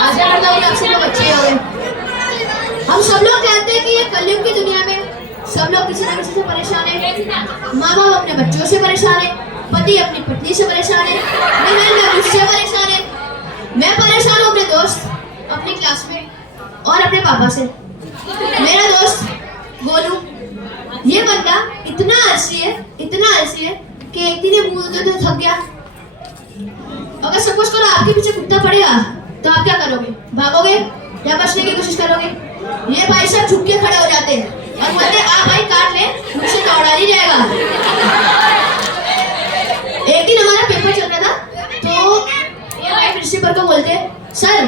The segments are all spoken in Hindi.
आशा करता हूँ कि आप सब लोग अच्छे होंगे। हम सब लोग जानते हैं कि ये कलयुग की दुनिया में सब लोग किसी न किसी से परेशान है। माँ बाप अपने बच्चों से परेशान है, पति अपनी पत्नी से परेशान है, बहन मुझसे परेशान है, मैं परेशान हूँ अपने दोस्त, अपनी क्लासमेट और अपने पापा से। मेरा दोस्त गोलू, ये बंदा इतना आलसी है कि एक दिन ये मुंह धोते धोते थक गया। अगर सपोज करो आपके पीछे कुत्ता पड़ेगा तो आप क्या करोगे? भागोगे या बचने की कोशिश करोगे? ये भाई साहब झुक के खड़े हो जाते हैं और बोलते आप भाई काट ले, मुझसे दौड़ा नहीं जाएगा। एक दिन हमारा पेपर चल रहा था तो ये भाई प्रिंसिपल को बोलते सर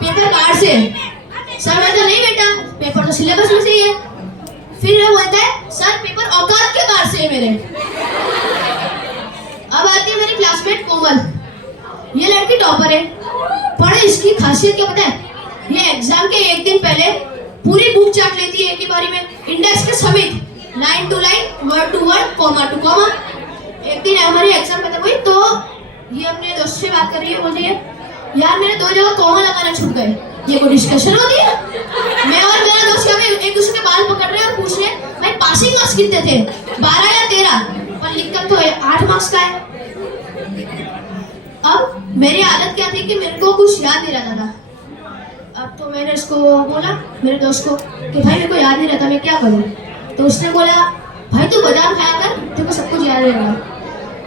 पेपर कार्ड से। सर बोलता नहीं बेटा, पेपर तो सिलेबस में से ही है। फिर वो बोलता है सर पेपर औकात के बाहर से है मेरे। अब आती है मेरी क्लासमेट कोमल, ये लड़की टॉपर है। पढ़े इसकी खासियत क्या पता है? ये एग्जाम के एक दिन पहले पूरी बुक चाट लेती है एक ही बारी में, इंडेक्स के समेत, line to line, word to word, comma to comma. एक दिन हमारी एग्जाम खत्म हुई तो ये अपने दोस्त से बात कर रही है, बोल रही है यार मेरे 2 जगह कॉमा लगाना छूट गए। ये कोई डिस्कशन होती है? मैं और मेरा दोस्त एक दूसरे के बाल पकड़ रहे हैं और पूछ रहे हैं भाई पासिंग मार्क्स कितने थे, 12 या 13? पर लिखकर तो 8 मार्क्स का है। अब मेरी आदत क्या थी कि मेरे को कुछ याद नहीं रहता था। अब तो मैंने उसको बोला, मेरे दोस्त को, कि भाई मेरे को याद नहीं रहता, मैं क्या करूं? तो उसने बोला भाई तू बादाम खाया कर, तेरे को सब कुछ याद रहेगा।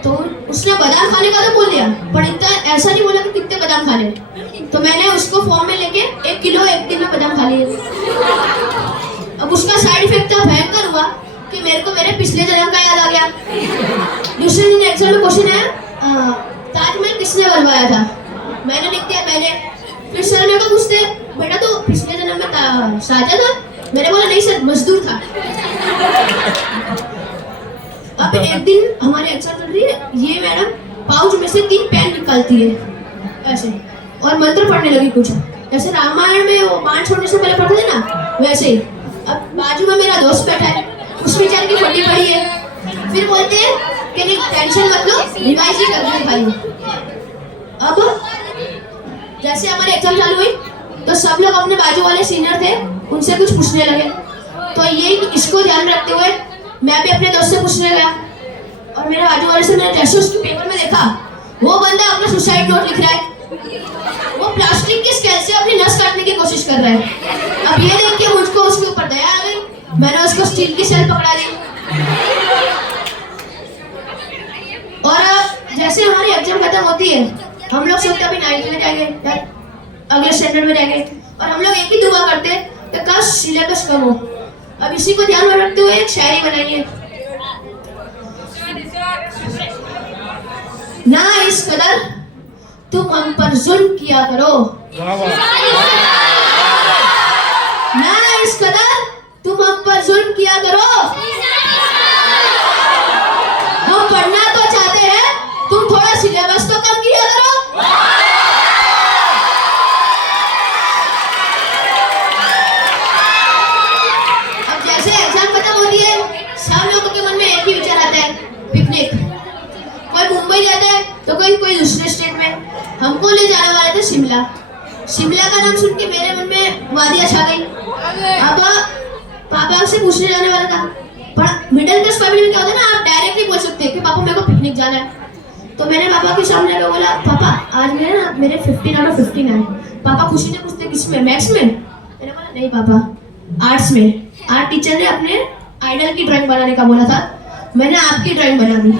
तो उसने बादाम खाने का तो बोल दिया, पर इतना ऐसा नहीं बोला कि कितने बादाम खाने। तो मैंने उसको फॉर्म में लेके 1 किलो एक दिन में बादाम खा लिए। अब उसका साइड इफेक्ट था भयंकर हुआ कि मेरे को मेरे पिछले जन्म का याद आ गया। दूसरे दिन एग्जाम में क्वेश्चन है ताजमहल किसने बनवाया था? मैंने लिख दिया मैंने। फिर सर मेरे को पूछते बेटा तो पिछले जन्म में शाहजहां था? मैंने बोला नहीं सर, मजदूर था। अब एक दिन हमारे एग्जाम चल रही है, ये मैडम पाउच में से 3 पेन निकालती है ऐसे और मंत्र पढ़ने लगी कुछ, जैसे रामायण में वो बाण छोड़ने से पहले पढ़ते थे ना, वैसे ही। अब बाजू में मेरा दोस्त बैठा है, उस बेचारे की फटी पड़ी है। फिर बोलते हैं कि नहीं टेंशन मत लो, रिवाइज ही कर दो भाई। अब जैसे हमारे एग्जाम चालू हुई तो सब लोग अपने बाजू वाले सीनियर थे उनसे कुछ पूछने लगे। तो ये इसको ध्यान रखते हुए मैं भी अपने दोस्त से पूछने गया और मेरे बाजू वाले से मैंने जैसे उसके पेपर में देखा, वो बंदा अपना सुसाइड नोट लिख रहा है। वो प्लास्टिक की स्केल से अपनी नस काटने की कोशिश कर रहा है। अब ये देख के मुझको उसके ऊपर दया आ गई, मैंने उसको स्टील की सेल पकड़ा दी। और जैसे हमारी एग्जाम खत्म होती है, हम लोग सोचते अभी 9th में जाएंगे, अगले स्टैंडर्ड में जाएंगे, और हम लोग एक ही दुआ करते कि काश सिलेबस कम हो। अब इसी को ध्यान में रखते हुए एक शायरी बनाइए। ना इस कदर तुम हम पर जुल्म किया करो, ना इस कदर तुम हम पर जुल्म किया करो। हम पढ़ना तो चाहते हैं, तुम थोड़ा सिलेबस तो कम किया करो। अब जैसे एग्जाम खत्म होती है, सब लोगों के मन में एक ही विचार आता है, पिकनिक। कोई मुंबई जाता है तो कोई दूसरे स्टेट में। हमको ले जाने वाले थे शिमला। शिमला का नाम सुन के मेरे मन में वादियां छा गई। अब पापा से पूछने जाने वाला था, पर मिडिल क्लास फैमिली में क्या होता है ना, आप डायरेक्टली बोल सकते हैं कि पापा मेरे को पिकनिक जाना है। तो मैंने पापा के सामने में बोला पापा आज मेरे 15 out of 15 आए। पापा खुशी से पूछते किस में? मैथ्स में? मैंने बोला नहीं पापा आर्ट्स में। आर्ट टीचर ने अपने आइडल की ड्राइंग बनाने का बोला था, मैंने आपकी ड्राइंग बना दी।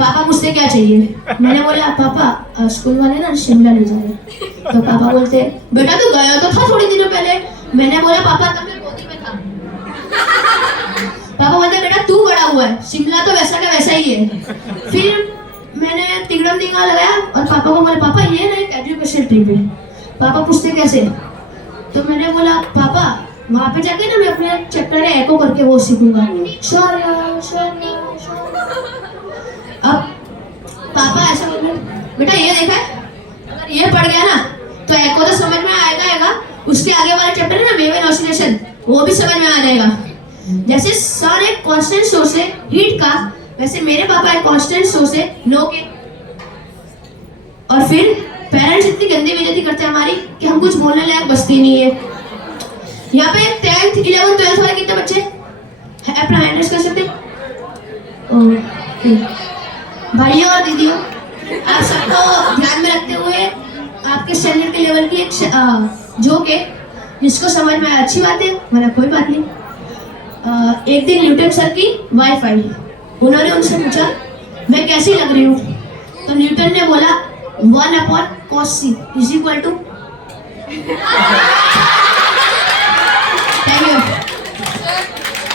पापा मुझसे क्या चाहिए? मैंने बोला पापा स्कूल वाले ना शिमला ले जा रहे। तो पापा बोलते बेटा तू गया तो था थोड़े दिनों पहले। मैंने बोला पापा तब मैं गोदी में था। पापा बोलते बेटा तू बड़ा हुआ है, शिमला तो वैसा का वैसा ही है। फिर मैंने तिगड़म दिमाग लगाया और पापा को बोला पापा ये ना एक एजुकेशन ट्रिप है। पापा पूछते कैसे? तो मैंने बोला पापा वहाँ पे जाके ना मैं अपने चैप्टर एको करके वो सीखूंगा। अब पापा ऐसा बोल रहे बेटा ये देखा है, अगर ये पढ़ गया ना तो एको तो समझ में आएगा, उसके आगे वाला चैप्टर है ना वेव एंड ऑसिलेशन, वो भी समझ में आ जाएगा। जैसे सर एक कांस्टेंट सोर्स है हीट का, वैसे मेरे पापा एक कांस्टेंट सोर्स है नो के। और फिर पेरेंट्स इतनी गंदी बेइज्जती करते हैं हमारी कि हम कुछ बोलने लायक बचती नहीं है। यहाँ पे 10th 11th 12th वाले कितने बच्चे अपना हैंड रेस कर सकते? ओके भाइयों और दीदियों, आप सबको ध्यान में रखते हुए आपके स्टैंडर्ड के लेवल की एक जोक है, जिसको समझ में आया अच्छी बात है, वरना कोई बात नहीं। एक दिन न्यूटन सर की वाइफ आई, उन्होंने उनसे पूछा मैं कैसी लग रही हूँ? तो न्यूटन ने बोला 1/cos c =